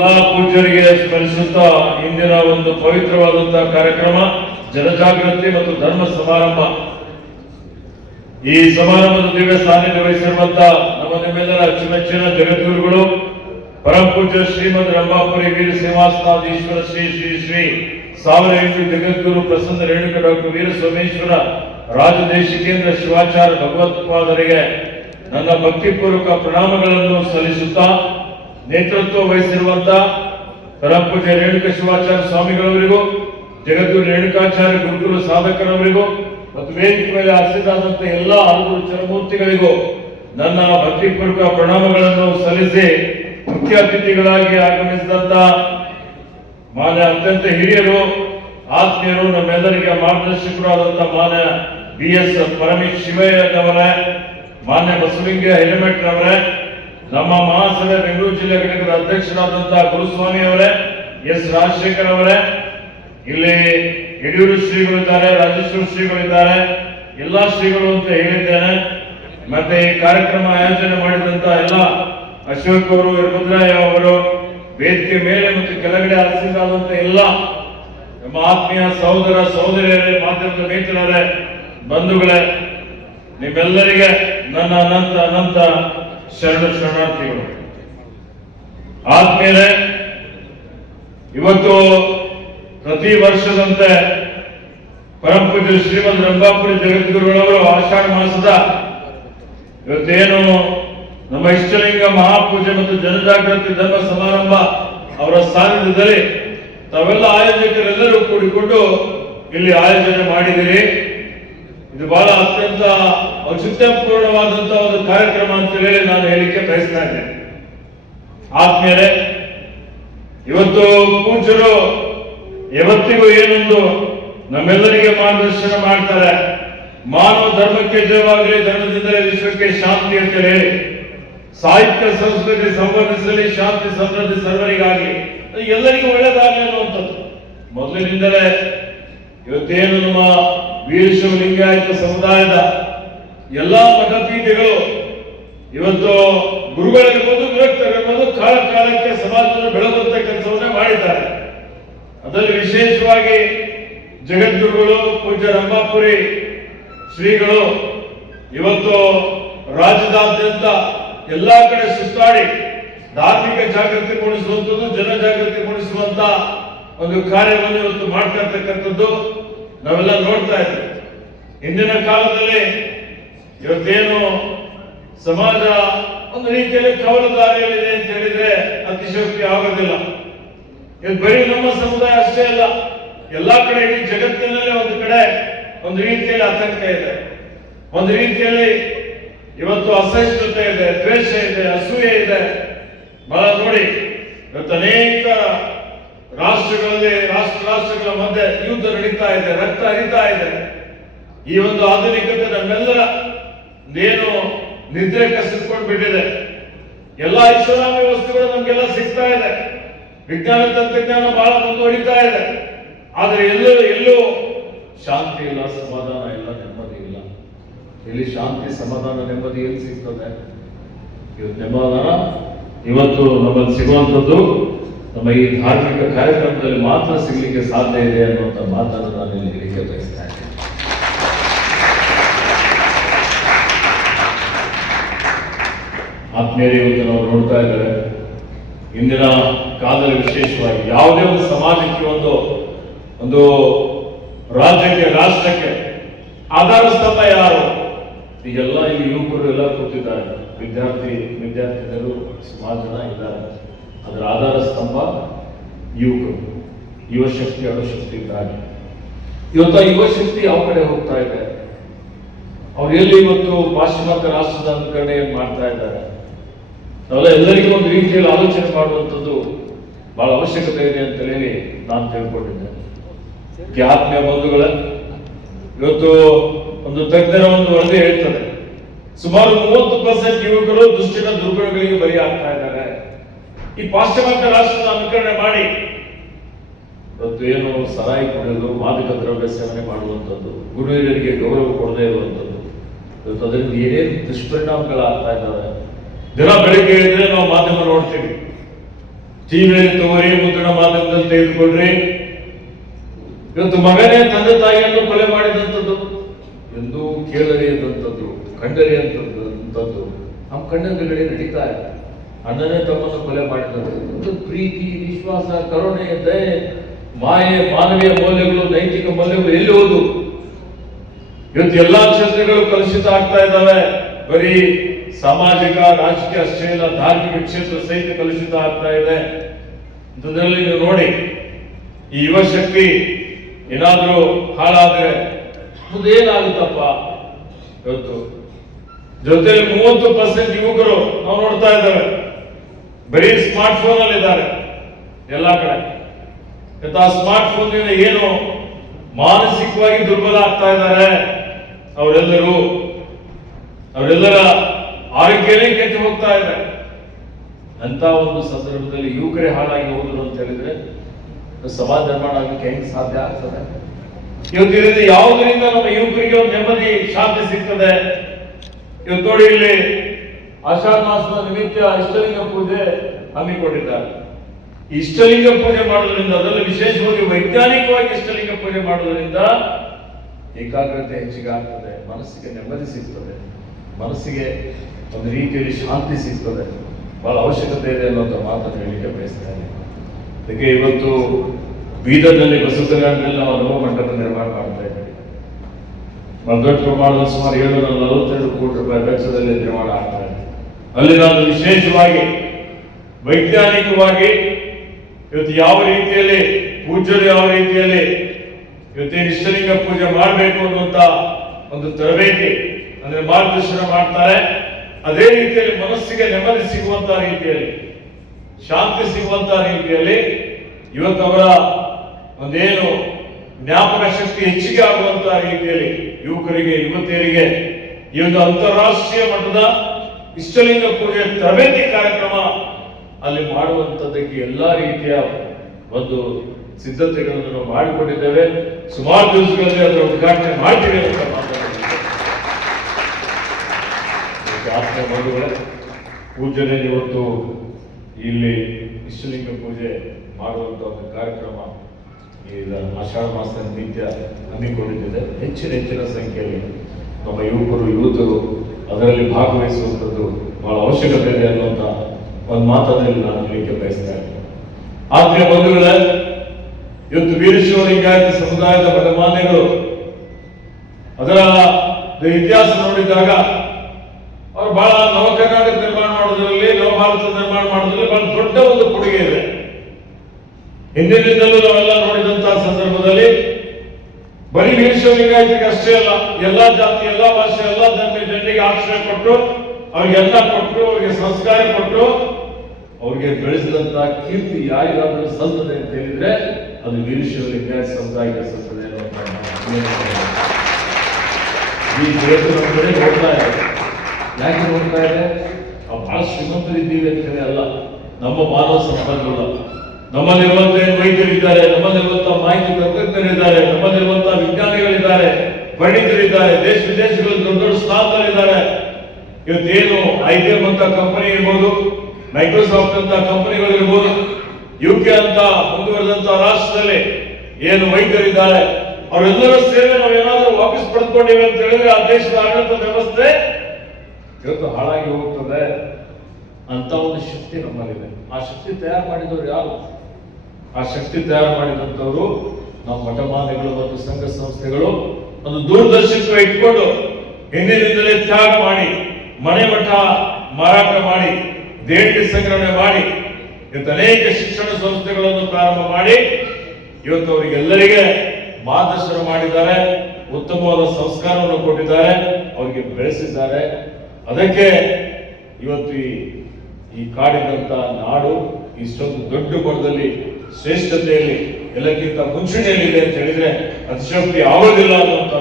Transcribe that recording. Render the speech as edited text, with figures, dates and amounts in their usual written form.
ಎಲ್ಲಾ ಪೂಜ್ಯರಿಗೆ ಸ್ಮರಿಸುತ್ತಾ ಇಂದಿನ ಒಂದು ಪವಿತ್ರವಾದಂತಹ ಕಾರ್ಯಕ್ರಮ ಜನಜಾಗೃತಿ ಮತ್ತು ಧರ್ಮ ಸಮಾರಂಭ. ಈ ಸಮಾರಂಭದ ದಿವ್ಯ ಸಾನ್ನಿಧ್ಯ ವಹಿಸಿರುವಂತಹ ನಮ್ಮ ನಿಮ್ಮೆಲ್ಲರ ಅಚ್ಚುಮೆಚ್ಚಿನ ಜಗದ್ಗುರುಗಳು ಪರಮ ಪೂಜ್ಯ ಶ್ರೀಮದ್ ರಂಭಾಪುರಿ ವೀರ ಶ್ರೀನಿವಾಸನಾಥೀಶ್ವರ ಶ್ರೀ ಶ್ರೀ ಶ್ರೀ 1008 ಜಗದ್ಗುರು ಪ್ರಸನ್ನ ರೇಣುಕ ಡಾಕ್ಟರ್ ವೀರ ಸೋಮೇಶ್ವರ ರಾಜದೇಶಿಕೇಂದ್ರ ಶಿವಾಚಾರ್ಯ ಭಗವತ್ಪಾದರಿಗೆ ನನ್ನ ಭಕ್ತಿಪೂರ್ವಕ ಪ್ರಣಾಮಗಳನ್ನು ಸಲ್ಲಿಸುತ್ತಾ, ನೇತೃತ್ವ ವಹಿಸಿರುವಂತಹ ಪರಮ ಪೂಜ್ಯ ರೇಣುಕ ಶಿವಾಚಾರ್ಯ ಸ್ವಾಮಿಗಳವರಿಗೂ, ಜಗದ್ಗುರು ರೇಣುಕಾಚಾರ್ಯ ಗುರುಕುಲ ಸಾಧಕರವರಿಗೂ ಮತ್ತು ವೇದಿಕೆ ಮೇಲೆ ಆಸೀನರಾದಂತಹ ಎಲ್ಲ ಹಲವು ಚರಮೂರ್ತಿಗಳಿಗೂ ನನ್ನ ಭಕ್ತಿಪೂರ್ವಕ ಪ್ರಣಾಮಗಳನ್ನು ಸಲ್ಲಿಸಿ, ಮುಖ್ಯ ಅತಿಥಿಗಳಾಗಿ ಆಗಮಿಸಿದಂತ ಮಾನ್ಯ ಅತ್ಯಂತ ಹಿರಿಯರು, ಆತ್ಮೀಯರು, ನಮ್ಮೆಲ್ಲರಿಗೆ ಮಾರ್ಗದರ್ಶಕರು ಆದಂತಹ ಮಾನ್ಯ BS ಪರಮೇಶ್ ಶಿವಯ್ಯನವರೇ, ಮಾನ್ಯ ಬಸವಲಿಂಗ ಹಿರೇಮಠರವರೇ, ನಮ್ಮ ಮಹಾಸಭೆ ಬೆಂಗಳೂರು ಜಿಲ್ಲೆ ಘಟಕದ ಅಧ್ಯಕ್ಷರಾದಂತಹ ಗುರುಸ್ವಾಮಿ ಅವರೇ, S ರಾಜಶೇಖರ್ ಅವರೇ, ಇಲ್ಲಿ ಯಡಿಯೂರು ಶ್ರೀಗಳಿದ್ದಾರೆ, ರಾಜೇಶ್ವರ ಶ್ರೀಗಳಿದ್ದಾರೆ, ಎಲ್ಲಾ ಶ್ರೀಗಳು ಅಂತ ಹೇಳಿದ್ದೇನೆ. ಮತ್ತೆ ಈ ಕಾರ್ಯಕ್ರಮ ಆಯೋಜನೆ ಮಾಡಿದಂತ ಎಲ್ಲ ಅಶೋಕ್ ಅವರು, ವೀರಭದ್ರಯ್ಯ ಅವರು, ವೇದಿಕೆ ಮೇಲೆ ಮತ್ತು ಕೆಳಗಡೆ ಆಸೀನರಾದಂತ ಎಲ್ಲ ನಮ್ಮ ಆತ್ಮೀಯ ಸಹೋದರ ಸಹೋದರಿಯರೇ, ಮಾಧ್ಯಮದ ಮಿತ್ರರೇ, ಬಂಧುಗಳೇ, ನಿಮ್ಮೆಲ್ಲರಿಗೆ ನನ್ನ ಅನಂತ ಅನಂತ ಶರಣಾರ್ಥಿಗಳು. ಆದ್ಮೇಲೆ ಇವತ್ತು ಪ್ರತಿ ವರ್ಷದಂತೆ ಪರಮ ಪೂಜ್ಯ ಶ್ರೀಮದ್ ರಂಭಾಪುರಿ ಜಗದ್ಗುರುಗಳವರು ಆಷಾಢ ಮಾಸದ ಇವತ್ತೇನು ನಮ್ಮ ಇಷ್ಟಲಿಂಗ ಮಹಾಪೂಜೆ ಮತ್ತು ಜನಜಾಗೃತಿ ಧರ್ಮ ಸಮಾರಂಭ ಅವರ ಸಾನ್ನಿಧ್ಯದಲ್ಲಿ ತಾವೆಲ್ಲ ಆಯೋಜಕರೆಲ್ಲರೂ ಕೂಡಿಕೊಂಡು ಇಲ್ಲಿ ಆಯೋಜನೆ ಮಾಡಿದಿರಿ. ಇದು ಬಹಳ ಅತ್ಯಂತ ಔಚಿತ್ಯಪೂರ್ಣವಾದಂತಹ ಒಂದು ಕಾರ್ಯಕ್ರಮ ಅಂತ ಹೇಳಿ ನಾನು ಹೇಳಿಕೆ ಬಯಸ್ತಾ ಇದ್ದೇನೆ. ಆದ್ಮೇಲೆ ಇವತ್ತು ಪೂಜ್ಯರು ಯಾವತ್ತಿಗೂ ಏನೊಂದು ನಮ್ಮೆಲ್ಲರಿಗೆ ಮಾರ್ಗದರ್ಶನ ಮಾಡ್ತಾರೆ, ಮಾನವ ಧರ್ಮಕ್ಕೆ ಜಯವಾಗಲಿ, ಧರ್ಮದಿಂದಲೇ ವಿಶ್ವಕ್ಕೆ ಶಾಂತಿ ಅಂತ ಹೇಳಿ, ಸಾಹಿತ್ಯ ಸಂಸ್ಕೃತಿ ಸಂವರ್ಧಿಸಲಿ, ಶಾಂತಿ ಸಮೃದ್ಧಿ ಸರ್ವರಿಗಾಗಿ, ಎಲ್ಲರಿಗೂ ಒಳ್ಳೆಯದಾಗಲಿ ಅನ್ನುವಂಥದ್ದು ಮೊದಲಿನಿಂದಲೇ ಇವತ್ತೇನು ನಮ್ಮ ವೀರಶೈವ ಲಿಂಗಾಯತ ಸಮುದಾಯದ ಎಲ್ಲಾ ಮಠಪೀಠಗಳು ಇವತ್ತು ಗುರುಗಳಿರ್ಬೋದು, ವಿರಕ್ತರಿರ್ಬೋದು, ಕಾಲ ಕಾಲಕ್ಕೆ ಸಮಾಜವನ್ನು ಬೆಳಗುವಂತ ಕೆಲಸವನ್ನೇ ಮಾಡಿದ್ದಾರೆ. ಅದರಲ್ಲಿ ವಿಶೇಷವಾಗಿ ಜಗದ್ಗುರುಗಳು ಪೂಜ್ಯ ರಂಭಾಪುರಿ ಶ್ರೀಗಳು ಇವತ್ತು ರಾಜ್ಯದಾದ್ಯಂತ ಎಲ್ಲಾ ಕಡೆ ಸುತ್ತಾಡಿ ಧಾರ್ಮಿಕ ಜಾಗೃತಿ ಮೂಡಿಸುವಂಥದ್ದು, ಜನಜಾಗೃತಿ ಮೂಡಿಸುವಂತ ಒಂದು ಕಾರ್ಯವನ್ನು ಇವತ್ತು ಮಾಡ್ತಾ ಇರ್ತಕ್ಕಂಥದ್ದು ನಾವೆಲ್ಲ ನೋಡ್ತಾ ಇದ್ದೇವೆ. ಇಂದಿನ ಕಾಲದಲ್ಲಿ ಇವತ್ತೇನು ಸಮಾಜ ಒಂದು ರೀತಿಯಲ್ಲಿ ಕವಲ ದಾರಿಯಲ್ಲಿದೆ ಅಂತ ಹೇಳಿದ್ರೆ ಅತಿಶಯೋಕ್ತಿ ಆಗೋದಿಲ್ಲ. ಇದು ಬರೀ ನಮ್ಮ ಸಮುದಾಯ ಅಷ್ಟೇ ಅಲ್ಲ, ಎಲ್ಲಾ ಕಡೆ ಇಡೀ ಜಗತ್ತಿನಲ್ಲೇ ಒಂದು ಕಡೆ ಒಂದು ರೀತಿಯಲ್ಲಿ ಆತಂಕ ಇದೆ, ಒಂದು ರೀತಿಯಲ್ಲಿ ಇವತ್ತು ಅಸಹಿಷ್ಣುತೆ ಇದೆ, ದ್ವೇಷ ಇದೆ, ಅಸೂಯೆ ಇದೆ. ಬಹಳ ನೋಡಿ, ಇವತ್ತು ಅನೇಕ ರಾಷ್ಟ್ರಗಳಲ್ಲಿ ರಾಷ್ಟ್ರಗಳ ಮಧ್ಯೆ ಯುದ್ಧ ನಡೀತಾ ಇದೆ, ರಕ್ತ ಹರಿತಾ ಇದೆ. ಈ ಒಂದು ಆಧುನಿಕತೆ ನಮ್ಮೆಲ್ಲರ ಏನು ನಿದ್ರೆ ಕಸಿದುಕೊಂಡು ಬಿಟ್ಟಿದೆ. ಎಲ್ಲಾ ಐಷಾರಾಮಿ ವಸ್ತುಗಳು ನಮ್ಗೆಲ್ಲ ಸಿಗ್ತಾ ಇದೆ, ವಿಜ್ಞಾನ ತಂತ್ರಜ್ಞಾನ ಬಹಳ ಮುಂದುವರಿತಾ ಇದೆ. ಆದ್ರೆ ಎಲ್ಲೂ ಶಾಂತಿ ಇಲ್ಲ, ಸಮಾಧಾನ ಇಲ್ಲ, ನೆಮ್ಮದಿ ಇಲ್ಲ. ಇಲ್ಲಿ ಶಾಂತಿ ಸಮಾಧಾನ ನೆಮ್ಮದಿ ಎಲ್ಲಿ ಸಿಗ್ತದೆ? ಇವತ್ತು ಸಮಾಧಾನ ಇವತ್ತು ನಮ್ಮಲ್ಲಿ ಸಿಗುವಂಥದ್ದು ನಮ್ಮ ಈ ಧಾರ್ಮಿಕ ಕಾರ್ಯಕ್ರಮದಲ್ಲಿ ಮಾತ್ರ ಸಿಗಲಿಕ್ಕೆ ಸಾಧ್ಯ ಇದೆ ಅನ್ನುವಂಥ ಮಾತನ್ನು ನಾನು ಇಲ್ಲಿ ಹೇಳಿಕೆ ಬಯಸ್ತಾ ಇದ್ದೇನೆ. ಆತ್ಮೀಯರೇ, ಇವತ್ತು ನಾವು ನೋಡ್ತಾ ಇದ್ದಾರೆ, ಇಂದಿನ ಕಾಲದಲ್ಲಿ ವಿಶೇಷವಾಗಿ ಯಾವುದೇ ಒಂದು ಸಮಾಜಕ್ಕೆ ಒಂದು ರಾಜ್ಯಕ್ಕೆ, ರಾಷ್ಟ್ರಕ್ಕೆ ಆಧಾರ ಸ್ತಂಭ ಯಾರು? ಈಗೆಲ್ಲ ಇಲ್ಲಿ ಯುವಕರು ಎಲ್ಲ ಕೂತಿದ್ದಾರೆ, ವಿದ್ಯಾರ್ಥಿನಿಯರು ಸುಮಾರು ಜನ ಇದ್ದಾರೆ. ಅದರ ಆಧಾರ ಸ್ತಂಭ ಯುವಕರು, ಯುವಶಕ್ತಿ, ಅಣುಶಕ್ತಿ ಇದ್ದಾರೆ. ಇವತ್ತು ಯುವಶಕ್ತಿ ಯಾವ ಕಡೆ ಹೋಗ್ತಾ ಇದೆ? ಅವ್ರು ಎಲ್ಲಿ ಇವತ್ತು ಪಾಶ್ಚಿಮಾತ್ಯ ರಾಷ್ಟ್ರದ ಅನುಕರಣೆ ಮಾಡ್ತಾ ಇದ್ದಾರೆ? ನಾವೆಲ್ಲ ಎಲ್ಲರಿಗೂ ಒಂದು ರೀತಿಯಲ್ಲಿ ಆಲೋಚನೆ ಮಾಡುವಂಥದ್ದು ಬಹಳ ಅವಶ್ಯಕತೆ ಇದೆ ಅಂತ ಹೇಳಿ ನಾನು ತಿಳ್ಕೊಂಡಿದ್ದೇನೆ. ಆತ್ಮೀಯ ಬಂಧುಗಳ, ಇವತ್ತು ಒಂದು ತಜ್ಞರ ಒಂದು ವರದಿ ಹೇಳ್ತದೆ, ಸುಮಾರು 30% ಯುವಕರು ದುಶ್ಚಟ ದುರ್ಗುಣಗಳಿಗೆ ಬಲಿಯಾಗ್ತಾ ಇದ್ದಾರೆ. ಈ ಪಾಶ್ಚಿಮಾತ್ಯ ರಾಷ್ಟ್ರದ ಅನುಕರಣೆ ಮಾಡಿ ಇವತ್ತು ಏನು ಸರಾಯಿ ಕುಡಿಯೋದು, ಮಾದಕ ದ್ರವ್ಯ ಸೇವನೆ ಮಾಡುವಂಥದ್ದು, ಗುರು ಹಿರಿಯರಿಗೆ ಗೌರವ ಕೊಡದೇ ಇರುವಂಥದ್ದು, ಇವತ್ತು ಅದರಿಂದ ಏನೇನು ದುಷ್ಪರಿಣಾಮಗಳಾಗ್ತಾ ಇದ್ದಾವೆ. ದಿನ ಬೆಳಿಗ್ಗೆ ಹೇಳಿದ್ರೆ ನಾವು ಮಾಧ್ಯಮ ನೋಡ್ತೀವಿ, ಟಿವಿಯಲ್ಲಿ ತಗೋರಿ, ಮುದ್ರಣ ಮಾಧ್ಯಮದಲ್ಲಿ ತೆಗೆದುಕೊಳ್ರಿ. ಇವತ್ತು ಮಗನೇ ತಂದೆ ತಾಯಿಯನ್ನು ಕೊಲೆ ಮಾಡಿದಂಥದ್ದು ಎಂದು ಕೇಳರಿಯದಂಥದ್ದು, ಕಂಡರಿಯಂಥದ್ದು ನಮ್ಮ ಕಣ್ಣೆದುರುಗಡೆ ನಡೀತಾ ಇದೆ. ಅಣ್ಣನೇ ತಮ್ಮನ್ನು ಕೊಲೆ ಮಾಡಿದಂಥದ್ದು. ಪ್ರೀತಿ, ವಿಶ್ವಾಸ, ಕರುಣೆ, ದಯೆ, ಮಾಯೆ, ಮಾನವೀಯ ಮೌಲ್ಯಗಳು, ನೈತಿಕ ಮೌಲ್ಯಗಳು ಎಲ್ಲಿ ಹೋದು? ಇವತ್ತು ಎಲ್ಲಾ ಕ್ಷೇತ್ರಗಳು ಕಲುಷಿತ ಆಗ್ತಾ ಇದ್ದಾವೆ. ಬರೀ ಸಾಮಾಜಿಕ, ರಾಜಕೀಯ ಅಷ್ಟೇ ಇಲ್ಲ, ಧಾರ್ಮಿಕ ಕ್ಷೇತ್ರ ಸಹಿತ ಕಲುಷಿತ ಆಗ್ತಾ ಇದೆ. ಇದರಲ್ಲಿ ನೀವು ನೋಡಿ, ಈ ಯುವ ಶಕ್ತಿ ಏನಾದ್ರೂ ಹಾಳಾದ್ರೆ ಮುಂದೇನಾಗುತ್ತಪ್ಪ? ಇವತ್ತು ಜೊತೆಲಿ 30% ಯುವಕರು ನಾವು ನೋಡ್ತಾ ಇದ್ದೇವೆ ಬರೀ ಸ್ಮಾರ್ಟ್ ಫೋನ್ ಅಲ್ಲಿ ಇದ್ದಾರೆ ಎಲ್ಲಾ ಕಡೆ. ಆ ಸ್ಮಾರ್ಟ್ ಫೋನ್ ಏನು ಮಾನಸಿಕವಾಗಿ ದುರ್ಬಲ ಆಗ್ತಾ ಇದ್ದಾರೆ. ಅವರೆಲ್ಲರ ಆರೋಗ್ಯನೇ ಕೆಟ್ಟು ಹೋಗ್ತಾ ಇದೆ. ಅಂತ ಒಂದು ಸಂದರ್ಭದಲ್ಲಿ ಯುವಕರೇ ಹಾಳಾಗಿ ಹೋದ್ರು ಅಂತ ಹೇಳಿದ್ರೆ ಸಮಾಜ ನಿರ್ಮಾಣ ಆಗಲಿಕ್ಕೆ ಹೆಂಗ್ ಸಾಧ್ಯ ಆಗ್ತದೆ? ಇವತ್ತು ಯಾವುದರಿಂದ ನಮ್ಮ ಯುವಕರಿಗೆ ಒಂದು ನೆಮ್ಮದಿ, ಶಾಂತಿ ಸಿಗ್ತದೆ? ಇವತ್ತು ನೋಡಿ, ಇಲ್ಲಿ ಆಷಾಢ ಮಾಸದ ನಿಮಿತ್ತ ಇಷ್ಟಲಿಂಗ ಪೂಜೆ ಹಮ್ಮಿಕೊಂಡಿದ್ದಾರೆ. ಈ ಇಷ್ಟಲಿಂಗ ಪೂಜೆ ಮಾಡೋದ್ರಿಂದ, ಅದರಲ್ಲಿ ವಿಶೇಷವಾಗಿ ವೈಜ್ಞಾನಿಕವಾಗಿ ಇಷ್ಟಲಿಂಗ ಪೂಜೆ ಮಾಡೋದ್ರಿಂದ ಏಕಾಗ್ರತೆ ಹೆಚ್ಚಿಗೆ ಆಗ್ತದೆ, ಮನಸ್ಸಿಗೆ ನೆಮ್ಮದಿ ಸಿಗ್ತದೆ, ಮನಸ್ಸಿಗೆ ಒಂದು ರೀತಿಯಲ್ಲಿ ಶಾಂತಿ ಸಿಗ್ತದೆ. ಬಹಳ ಅವಶ್ಯಕತೆ ಇದೆ ಅನ್ನೋಂಥ ಮಾತನ್ನು ಹೇಳಿಕೆ ಬಯಸ್ತೇನೆ. ಅದಕ್ಕೆ ಇವತ್ತು ಬೀದರ್ನಲ್ಲಿ ಬಸವ ಕಲ್ಯಾಣದಲ್ಲಿ ನಾವು ನವ ಮಂಟಪ ನಿರ್ಮಾಣ ಮಾಡ್ತಾ ಇದ್ದೀವಿ. ದೊಡ್ಡ ಪ್ರಮಾಣದಲ್ಲಿ ಸುಮಾರು 742 ಕೋಟಿ ರೂಪಾಯಿ ವೆಚ್ಚದಲ್ಲಿ ನಿರ್ಮಾಣ ಆಗ್ತಾ ಇದೆ. ಅಲ್ಲಿ ನಾನು ವಿಶೇಷವಾಗಿ ವೈಜ್ಞಾನಿಕವಾಗಿ ಇವತ್ತು ಯಾವ ರೀತಿಯಲ್ಲಿ ಪೂಜ್ಯರು ಯಾವ ರೀತಿಯಲ್ಲಿ ಇವತ್ತೇನು ಇಷ್ಟಲಿಂಗ ಪೂಜೆ ಮಾಡಬೇಕು ಅನ್ನುವಂತ ಒಂದು ತರಬೇತಿ ಅಂದ್ರೆ ಮಾರ್ಗದರ್ಶನ ಮಾಡ್ತಾರೆ. ಅದೇ ರೀತಿಯಲ್ಲಿ ಮನಸ್ಸಿಗೆ ನೆಮ್ಮದಿ ಸಿಗುವಂತಹ ರೀತಿಯಲ್ಲಿ, ಶಾಂತಿ ಸಿಗುವಂತಹ ರೀತಿಯಲ್ಲಿ ಇವತ್ತು ಅವರ ಒಂದೇನು ಜ್ಞಾಪಕ ಶಕ್ತಿ ಹೆಚ್ಚಿಗೆ ಆಗುವಂತಹ ರೀತಿಯಲ್ಲಿ ಯುವಕರಿಗೆ, ಯುವತಿಯರಿಗೆ ಈ ಒಂದು ಅಂತಾರಾಷ್ಟ್ರೀಯ ಮಟ್ಟದ ಇಷ್ಟಲಿಂಗ ಪೂಜೆ ತರಬೇತಿ ಕಾರ್ಯಕ್ರಮ ಅಲ್ಲಿ ಮಾಡುವಂತದ್ದಕ್ಕೆ ಎಲ್ಲಾ ರೀತಿಯ ಒಂದು ಸಿದ್ಧತೆಗಳನ್ನು ನಾವು ಮಾಡಿಕೊಂಡಿದ್ದೇವೆ. ಸುಮಾರು ದಿವಸಗಳಲ್ಲಿ ಅದರ ಉದ್ಘಾಟನೆ ಮಾಡ್ತೀವಿ ಅಂತ ಮಾತಾಡಿದ್ದೇವೆ. ಪೂಜನೆ ಇವತ್ತು ಇಲ್ಲಿ ಇಷ್ಟಲಿಂಗ ಪೂಜೆ ಮಾಡುವಂತ ಒಂದು ಕಾರ್ಯಕ್ರಮ ಈಗ ಆಷಾಢ ಮಾಸದ ನಿತ್ಯ ಹಮ್ಮಿಕೊಂಡಿದ್ದಿದೆ. ಹೆಚ್ಚಿನ ಸಂಖ್ಯೆಯಲ್ಲಿ ನಮ್ಮ ಯುವಕರು, ಯುವತಿಯರು ಅದರಲ್ಲಿ ಭಾಗವಹಿಸುವಂಥದ್ದು ಬಹಳ ಅವಶ್ಯಕತೆ ಇದೆ ಅನ್ನುವಂಥ ಒಂದು ಮಾತನ್ನು ನಾನು ಹೇಳಿಕೆ ಬಯಸ್ತಾ ಇದ್ದೇನೆ. ಆದ್ರೆ ಬಂಧುಗಳೇ, ಇವತ್ತು ವೀರಶೈವ ಲಿಂಗಾಯತ ಸಮುದಾಯದ ಗಣ್ಯಮಾನ್ಯರು ಅದರ ಇತಿಹಾಸ ನೋಡಿದಾಗ ಅವರು ಬಹಳ ನವ ಕರ್ನಾಟಕ ನಿರ್ಮಾಣ ಮಾಡೋದ್ರಲ್ಲಿ, ನವ ಭಾರತ ನಿರ್ಮಾಣ ಮಾಡೋದ್ರಲ್ಲಿ ಬಹಳ ದೊಡ್ಡ ಒಂದು ಕೊಡುಗೆ ಇದೆ. ಹಿಂದಿನಿಂದಲೂ ನಾವೆಲ್ಲ ನೋಡಿದಂತಹ ಸಂದರ್ಭದಲ್ಲಿ ಬರೀ ವೀರಶೈವ ಲಿಂಗಾಯತಕ್ಕೆ ಅಷ್ಟೇ ಅಲ್ಲ, ಎಲ್ಲಾ ಜಾತಿ, ಎಲ್ಲಾ ಭಾಷೆ, ಎಲ್ಲಾ ಜನರಿಗೆ ಆಶ್ರಯ ಕೊಟ್ಟು, ಅವ್ರಿಗೆ ಅನ್ನ ಕೊಟ್ಟು, ಅವ್ರಿಗೆ ಸಂಸ್ಕಾರ ಕೊಟ್ಟು, ಅವ್ರಿಗೆ ಬೆಳೆಸಿದಂತಹ ಕೀರ್ತಿ ಯಾರಿಗಾದ್ರೂ ಸಲ್ತದೆ ಅಂತ ಹೇಳಿದ್ರೆ ಅದು ವೀರಶೈವ ಲಿಂಗಾಯತ ಸಮುದಾಯಕ್ಕೆ ಸಲ್ತದೆ ಈ ದೇಶದ ಕಡೆ ನೋಡ್ತಾ ಇದೆ. ಯಾಕೆ ನೋಡ್ತಾ ಇದೆ? ನಾವು ಬಹಳ ಶ್ರೀಮಂತರಿದ್ದೀವಿ ಅಂತ ಹೇಳಿ ಅಲ್ಲ, ನಮ್ಮ ಮಾನವ ಸಂಪನ್ಮೂಲ, ನಮ್ಮಲ್ಲಿರುವಂತಹ ವೈದ್ಯರಿದ್ದಾರೆ, ನಮ್ಮಲ್ಲಿರುವಂತಹ ಮಾಹಿತಿ ತಂತ್ರಜ್ಞರಿದ್ದಾರೆ, ನಮ್ಮಲ್ಲಿರುವಂತಹ ವಿಜ್ಞಾನಿಗಳಿದ್ದಾರೆ, ಪಂಡಿತರಿದ್ದಾರೆ, ದೇಶ ವಿದೇಶಗಳಲ್ಲಿ ದೊಡ್ಡ ದೊಡ್ಡ ಸ್ಥಾನದಲ್ಲಿದ್ದಾರೆ. ಇವತ್ತೇನು IBM ಅಂತ ಕಂಪನಿ ಇರ್ಬೋದು, ಮೈಕ್ರೋಸಾಫ್ಟ್ ಅಂತ ಕಂಪನಿಗಳಿರ್ಬೋದು, UK ಅಂತ ಮುಂದುವರೆದಂತಹ ರಾಷ್ಟ್ರದಲ್ಲಿ ಏನು ವೈದ್ಯರಿದ್ದಾರೆ, ಅವರೆಲ್ಲರ ಸೇವೆ ನಾವು ಏನಾದರೂ ವಾಪಸ್ ಪಡೆದುಕೊಂಡಿವೆ ಅಂತ ಹೇಳಿದ್ರೆ ಆ ದೇಶದ ಆಡಳಿತ ವ್ಯವಸ್ಥೆ ಇವತ್ತು ಹಾಳಾಗಿ ಹೋಗ್ತದೆ. ಅಂತ ಒಂದು ಶಕ್ತಿ ನಮ್ಮಲ್ಲಿದೆ. ಆ ಶಕ್ತಿ ತಯಾರು ಮಾಡಿದವರು ಯಾರು? ಆ ಶಕ್ತಿ ತಯಾರು ಮಾಡಿದಂಥವರು ನಮ್ಮ ಮಠಮಾನ್ಯಗಳು ಮತ್ತು ಸಂಘ ಸಂಸ್ಥೆಗಳು ಒಂದು ದೂರದರ್ಶಿತ್ವ ಇಟ್ಕೊಂಡು ಹಿಂದಿನಿಂದಲೇ ತ್ಯಾಗ ಮಾಡಿ, ಮನೆ ಮಠ ಮಾರಾಟ ಮಾಡಿ, ದೇಣಿಗೆ ಸಂಗ್ರಹಣೆ ಮಾಡಿ, ಇವತ್ತು ಅನೇಕ ಶಿಕ್ಷಣ ಸಂಸ್ಥೆಗಳನ್ನು ಪ್ರಾರಂಭ ಮಾಡಿ ಇವತ್ತು ಅವರಿಗೆಲ್ಲರಿಗೆ ಮಾರ್ಗದರ್ಶನ ಮಾಡಿದ್ದಾರೆ, ಉತ್ತಮವಾದ ಸಂಸ್ಕಾರವನ್ನು ಕೊಟ್ಟಿದ್ದಾರೆ, ಅವರಿಗೆ ಬೆಳೆಸಿದ್ದಾರೆ. ಅದಕ್ಕೆ ಇವತ್ತು ಈ ಕಾಡಿದಂತ ನಾಡು ಇಷ್ಟೊಂದು ದೊಡ್ಡ ಮಟ್ಟದಲ್ಲಿ ಶ್ರೇಷ್ಠತೆಯಲ್ಲಿ ಎಲ್ಲಕ್ಕಿಂತ ಮುಂಚೂಣಿಯಲ್ಲಿದೆ ಅಂತ ಹೇಳಿದ್ರೆ ಅತಿಶಯೋಕ್ತಿ ಆಗೋದಿಲ್ಲ ಅನ್ನುವಂಥ